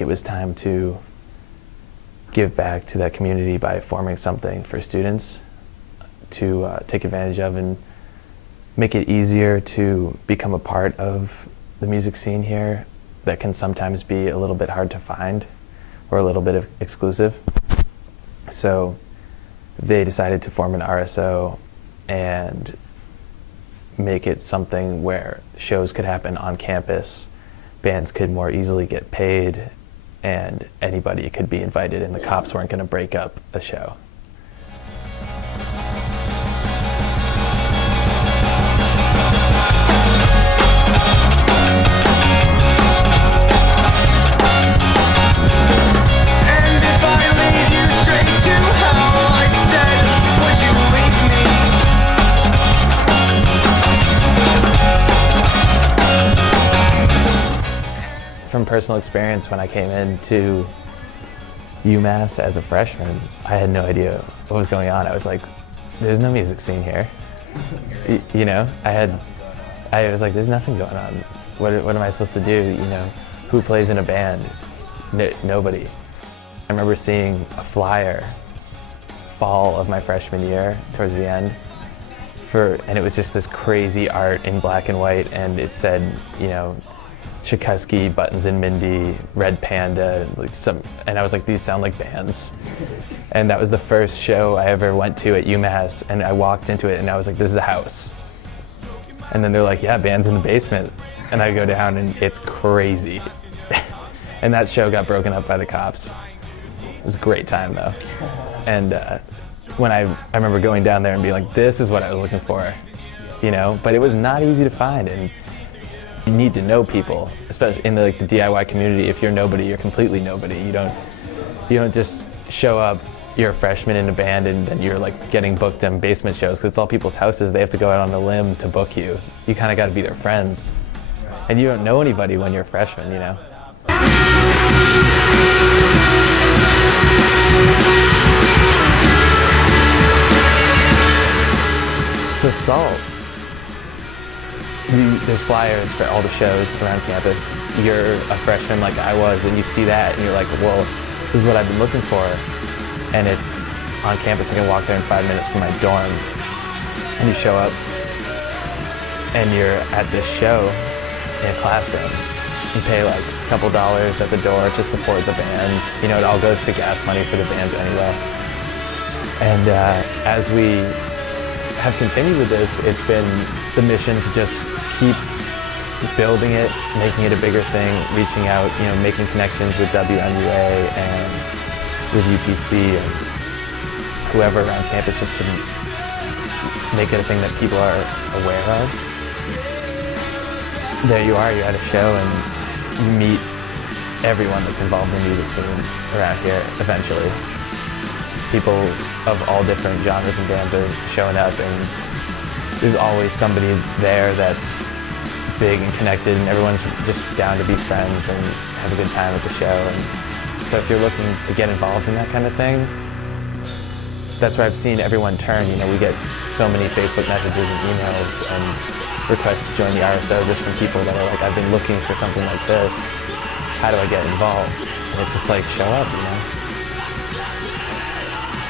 It was time to give back to that community by forming something for students to take advantage of and make it easier to become a part of the music scene here that can sometimes be a little bit hard to find or a little bit exclusive. So they decided to form an RSO and make it something where shows could happen on campus, bands could more easily get paid, and anybody could be invited, and the cops weren't going to break up a show. From personal experience, when I came into UMass as a freshman, I had no idea what was going on. I was like, there's no music scene here. You know, I was like, there's nothing going on. What am I supposed to do? You know, who plays in a band? Nobody. I remember seeing a flyer fall of my freshman year towards the end and it was just this crazy art in black and white, and it said, you know, Tchaikovsky, Buttons and Mindy, Red Panda, and I was like, these sound like bands. And that was the first show I ever went to at UMass, and I walked into it and I was like, this is a house. And then they're like, yeah, band's in the basement. And I go down and it's crazy. And that show got broken up by the cops. It was a great time though. And when I remember going down there and being like, this is what I was looking for, you know, but it was not easy to find. And you need to know people, especially in the DIY community. If you're nobody, you're completely nobody. You don't just show up, you're a freshman in a band, and then you're like getting booked on basement shows, because it's all people's houses. They have to go out on a limb to book you. You kind of got to be their friends. And you don't know anybody when you're a freshman, you know? So SALT. There's flyers for all the shows around campus. You're a freshman like I was, and you see that and you're like, well, this is what I've been looking for. And it's on campus. I can walk there in 5 minutes from my dorm. And you show up and you're at this show in a classroom. You pay like a couple dollars at the door to support the bands. You know, it all goes to gas money for the bands anyway. And as we have continued with this, it's been the mission to just keep building it, making it a bigger thing, reaching out, you know, making connections with WMUA and with UPC and whoever around campus, just to make it a thing that people are aware of. There you are, you're at a show and you meet everyone that's involved in the music scene around here eventually. People of all different genres and bands are showing up, and there's always somebody there that's big and connected, and everyone's just down to be friends and have a good time at the show. And so if you're looking to get involved in that kind of thing, that's where I've seen everyone turn. You know, we get so many Facebook messages and emails and requests to join the RSO just from people that are like, I've been looking for something like this. How do I get involved? And it's just like, show up, you know?